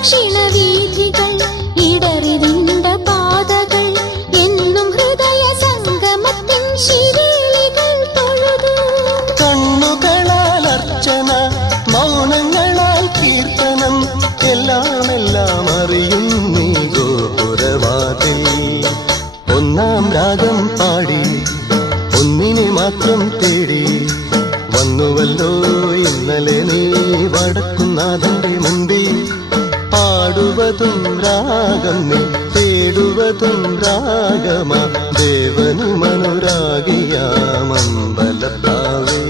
പ്രദക്ഷിണവീഥികൾ ഇടറിനിണ്ട പാതകൾ എന്നും ഹൃദയ സംഗമത്തിൻ ശിവേലികൾ തൊഴുതു. കണ്ണുകളാൽ അർച്ചന, മൗനങ്ങളാൽ കീർത്തനം, എല്ലാം അറിയും നീ ഗോപുരവാതിൽ. ഒന്നാം രാഗം പാടി ഒന്നിനെ മാത്രം തേടി വന്നുവല്ലോ ഇന്നലെ നീ വടക്കുന്നാഥന്റെ മുൻപിൽ. പാടുവതും രാഗം നീ, തേടുവതും രാഗമാ, ദേവനും അനുരാഗിയാമമ്പലത്താവേ.